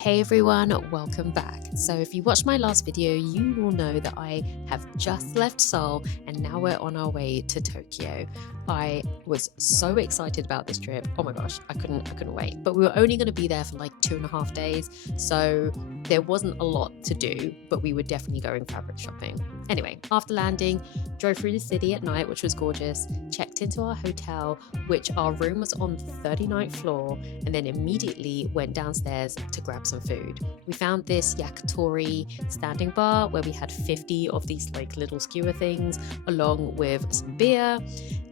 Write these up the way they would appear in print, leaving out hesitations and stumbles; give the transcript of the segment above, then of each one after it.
Hey everyone, welcome back. So if you watched my last video, you will know that I have just left Seoul and now we're on our way to Tokyo. I was so excited about this trip. Oh my gosh, I couldn't wait. But we were only going to be there for like 2.5 days, so there wasn't a lot to do, but we were definitely going fabric shopping. Anyway, after landing, drove through the city at night, which was gorgeous, checked into our hotel, which our room was on the 39th floor, and then immediately went downstairs to grab some food. We found this yakitori standing bar where we had 50 of these like little skewer things along with some beer.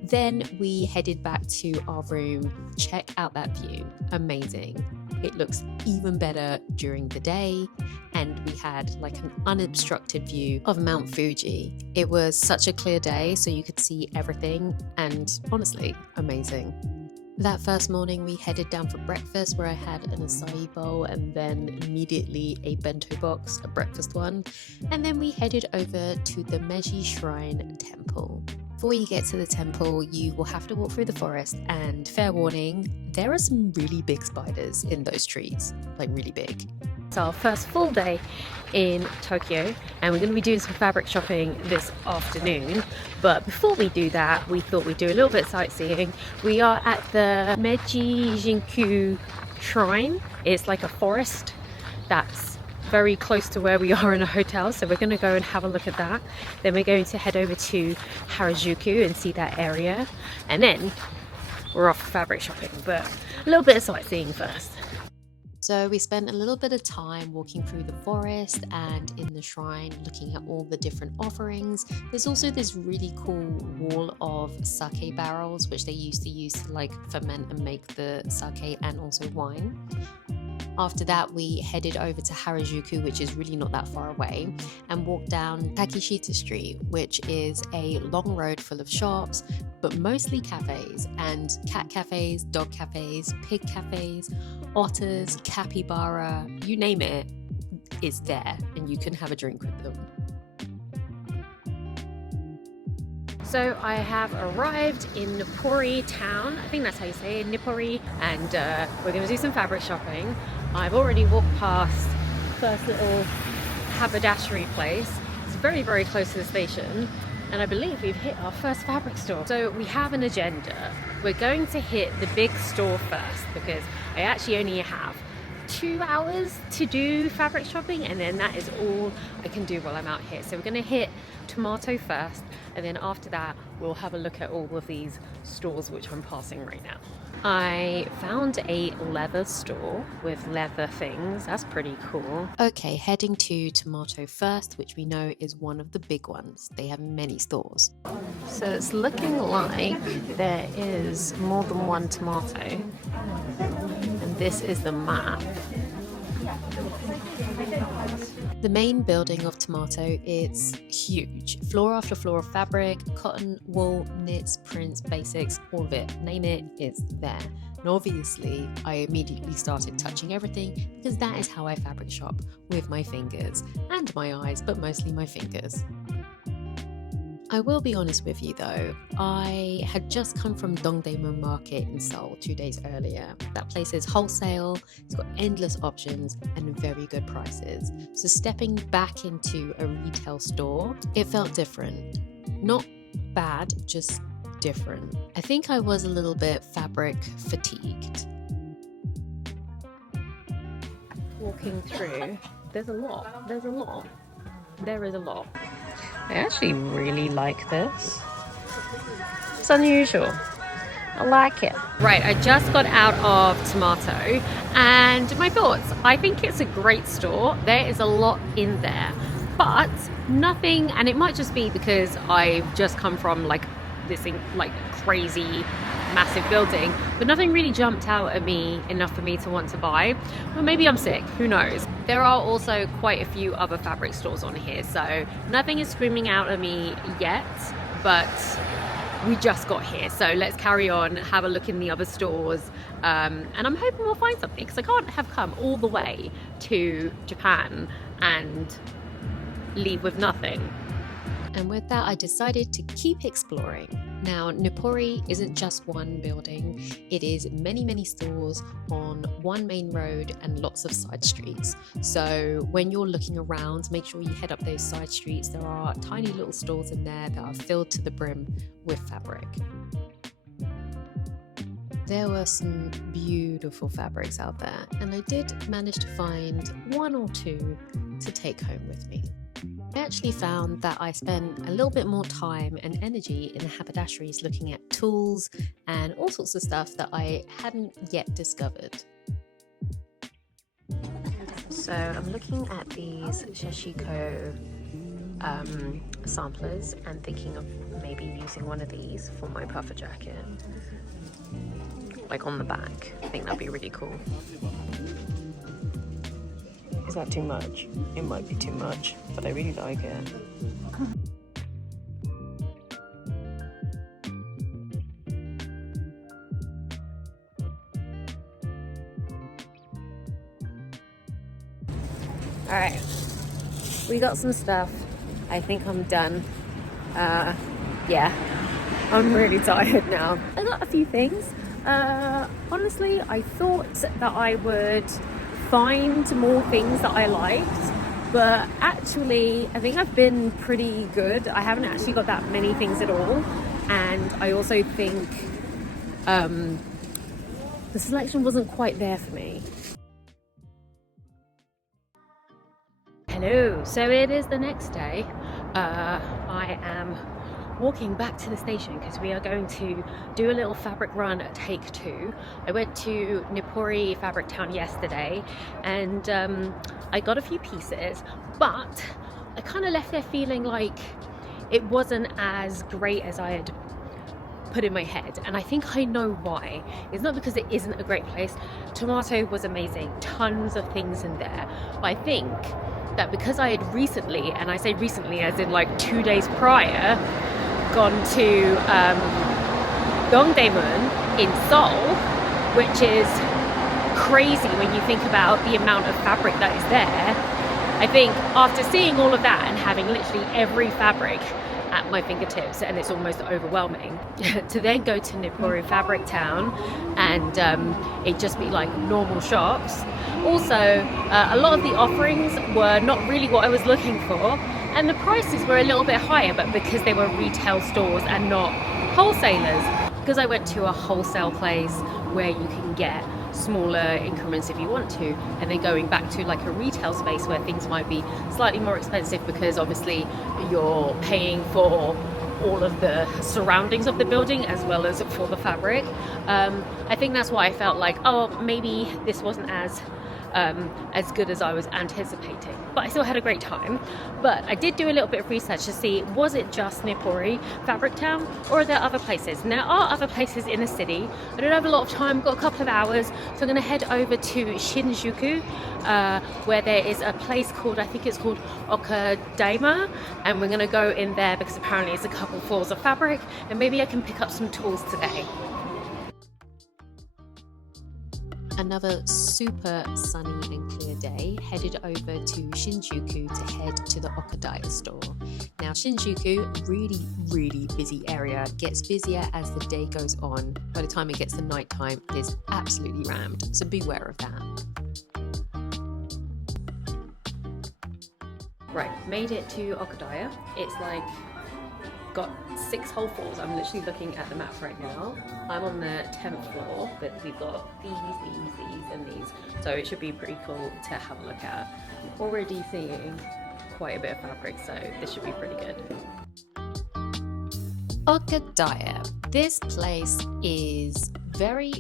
Then we headed back to our room. Check out that view, amazing. It looks even better during the day, and we had like an unobstructed view of Mount Fuji. It was such a clear day, so you could see everything, and honestly, amazing. That first morning we headed down for breakfast, where I had an acai bowl and then immediately a bento box, a breakfast one, and then we headed over to the Meiji Shrine Temple. Before you get to the temple, you will have to walk through the forest, and fair warning, there are some really big spiders in those trees, like really big. It's our first full day in Tokyo, and we're going to be doing some fabric shopping this afternoon. But before we do that, we thought we'd do a little bit of sightseeing. We are at the Meiji Shrine. It's like a forest that's very close to where we are in a hotel, so we're going to go and have a look at that. Then we're going to head over to Harajuku and see that area, and then we're off fabric shopping, but a little bit of sightseeing first. So we spent a little bit of time walking through the forest and in the shrine, looking at all the different offerings. There's also this really cool wall of sake barrels, which they used to use to like ferment and make the sake and also wine. After that, we headed over to Harajuku, which is really not that far away, and walked down Takeshita Street, which is a long road full of shops, but mostly cafes, and cat cafes, dog cafes, pig cafes, otters, capybara, you name it, is there, and you can have a drink with them. So I have arrived in Nippori Town, I think that's how you say it, Nippori, and we're going to do some fabric shopping. I've already walked past the first little haberdashery place. It's very, very close to the station, and I believe we've hit our first fabric store. So we have an agenda. We're going to hit the big store first, because I actually only have 2 hours to do fabric shopping, and then that is all I can do while I'm out here. So we're going to hit Tomato first, and then after that we'll have a look at all of these stores which I'm passing right now. I found a leather store with leather things. That's pretty cool. Okay, heading to Tomato first, which we know is one of the big ones. They have many stores. So it's looking like there is more than one Tomato, and this is the map. The main building of Tomato is huge. Floor after floor of fabric, cotton, wool, knits, prints, basics, all of it. Name it, it's there. And obviously, I immediately started touching everything, because that is how I fabric shop, with my fingers and my eyes, but mostly my fingers. I will be honest with you though, I had just come from Dongdaemun Market in Seoul 2 days earlier. That place is wholesale, it's got endless options and very good prices. So stepping back into a retail store, it felt different. Not bad, just different. I think I was a little bit fabric fatigued. Walking through, there is a lot. I actually really like this. It's unusual. I like it. Right, I just got out of Tomato, and my thoughts. I think it's a great store. There is a lot in there, but nothing, and it might just be because I've just come from like this like crazy massive building, but nothing really jumped out at me enough for me to want to buy. Well, maybe I'm sick, who knows. There are also quite a few other fabric stores on here, so nothing is screaming out at me yet, but we just got here, so let's carry on, have a look in the other stores, and I'm hoping we'll find something, because I can't have come all the way to Japan and leave with nothing. And with that, I decided to keep exploring. Now, Nippori isn't just one building, it is many, many stores on one main road and lots of side streets. So when you're looking around, make sure you head up those side streets. There are tiny little stores in there that are filled to the brim with fabric. There were some beautiful fabrics out there, and I did manage to find one or two to take home with me. I actually found that I spent a little bit more time and energy in the haberdasheries looking at tools and all sorts of stuff that I hadn't yet discovered. So I'm looking at these Sashiko samplers and thinking of maybe using one of these for my puffer jacket. Like on the back. I think that'd be really cool. Is that too much? It might be too much, but I really like it. Alright, we got some stuff. I think I'm done. Yeah, I'm really tired now. I got a few things. Honestly, I thought that I would find more things that I liked, but actually I think I've been pretty good. I haven't actually got that many things at all, and I also think the selection wasn't quite there for me. Hello, so it is the next day. I am walking back to the station because we are going to do a little fabric run at take 2. I went to Nippori Fabric Town yesterday and I got a few pieces, but I kind of left there feeling like it wasn't as great as I had put in my head, and I think I know why. It's not because it isn't a great place. Tomato was amazing, tons of things in there, but I think that because I had recently, and I say recently as in like 2 days prior, gone to Dongdaemun in Seoul, which is crazy when you think about the amount of fabric that is there. I think after seeing all of that and having literally every fabric at my fingertips, and it's almost overwhelming, to then go to Nippori Fabric Town and it just be like normal shops. Also, a lot of the offerings were not really what I was looking for, and the prices were a little bit higher, but because they were retail stores and not wholesalers. Because I went to a wholesale place where you can get smaller increments if you want to, and then going back to like a retail space where things might be slightly more expensive because obviously you're paying for all of the surroundings of the building as well as for the fabric. I think that's why I felt like, oh, maybe this wasn't as good as I was anticipating, but I still had a great time. But I did do a little bit of research to see, was it just Nippori Fabric Town or are there other places? And there are other places in the city. I don't have a lot of time, got a couple of hours, so I'm going to head over to Shinjuku, where there is a place called, I think it's called Okadaima, and we're going to go in there because apparently it's a couple floors of fabric, and maybe I can pick up some tools today. Another super sunny and clear day, headed over to Shinjuku to head to the Okadaima store. Now Shinjuku, really busy area, gets busier as the day goes on. By the time it gets to night time, it is absolutely rammed, so beware of that. Right, made it to Okadaima. It's like got 6 whole floors. I'm literally looking at the map right now. I'm on the 10th floor, but we've got these, and these. So it should be pretty cool to have a look at. I'm already seeing quite a bit of fabric, so this should be pretty good. Okadaima. This place is very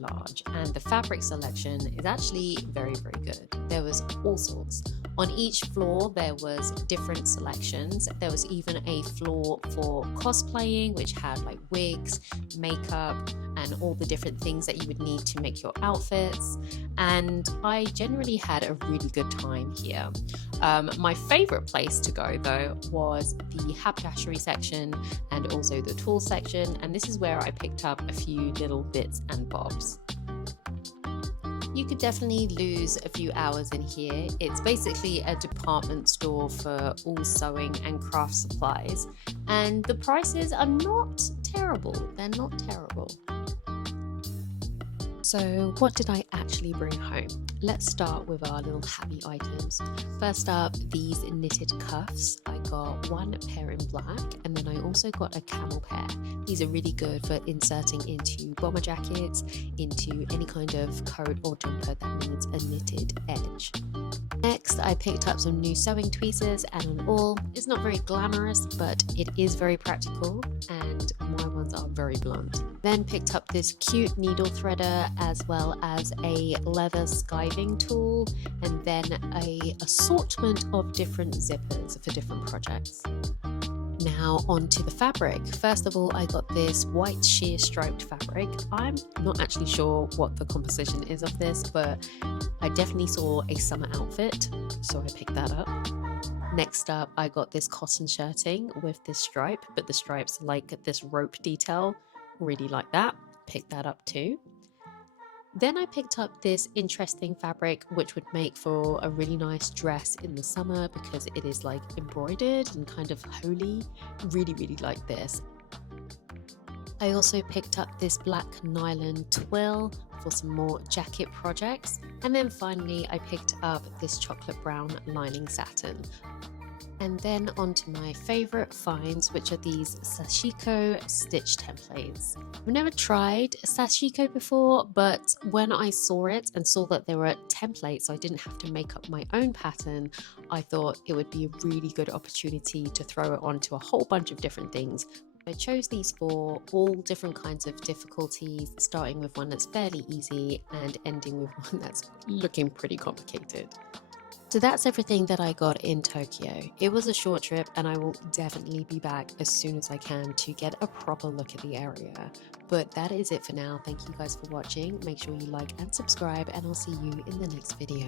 large, and the fabric selection is actually very good. There was all sorts. On each floor there was different selections. There was even a floor for cosplaying, which had like wigs, makeup, and all the different things that you would need to make your outfits. And I generally had a really good time here. My favorite place to go though was the haberdashery section and also the tool section, and this is where I picked up a few little bits and bobs. You could definitely lose a few hours in here. It's basically a department store for all sewing and craft supplies, and the prices are not terrible. They're not terrible. So what did I actually bring home? Let's start with our little happy items. First up, these knitted cuffs. I got one pair in black, and then I also got a camel pair. These are really good for inserting into bomber jackets, into any kind of coat or jumper that needs a knitted edge. Next, I picked up some new sewing tweezers and an awl. It's not very glamorous, but it is very practical, and my ones are very blunt. Then picked up this cute needle threader, as well as a leather skiving tool, and then a assortment of different zippers for different projects. Now onto the fabric. First of all, I got this white sheer striped fabric. I'm not actually sure what the composition is of this, but I definitely saw a summer outfit, so I picked that up. Next up, I got this cotton shirting with this stripe, but the stripes like this rope detail. Really like that. Picked that up too. Then I picked up this interesting fabric which would make for a really nice dress in the summer because it is like embroidered and kind of holey. Really like this. I also picked up this black nylon twill for some more jacket projects. And then finally I picked up this chocolate brown lining satin. And then onto my favorite finds, which are these sashiko stitch templates. I've never tried sashiko before, but when I saw it and saw that there were templates so I didn't have to make up my own pattern, I thought it would be a really good opportunity to throw it onto a whole bunch of different things. I chose these for all different kinds of difficulties, starting with one that's fairly easy and ending with one that's looking pretty complicated. So that's everything that I got in Tokyo. It was a short trip and I will definitely be back as soon as I can to get a proper look at the area. But that is it for now. Thank you guys for watching. Make sure you like and subscribe, and I'll see you in the next video.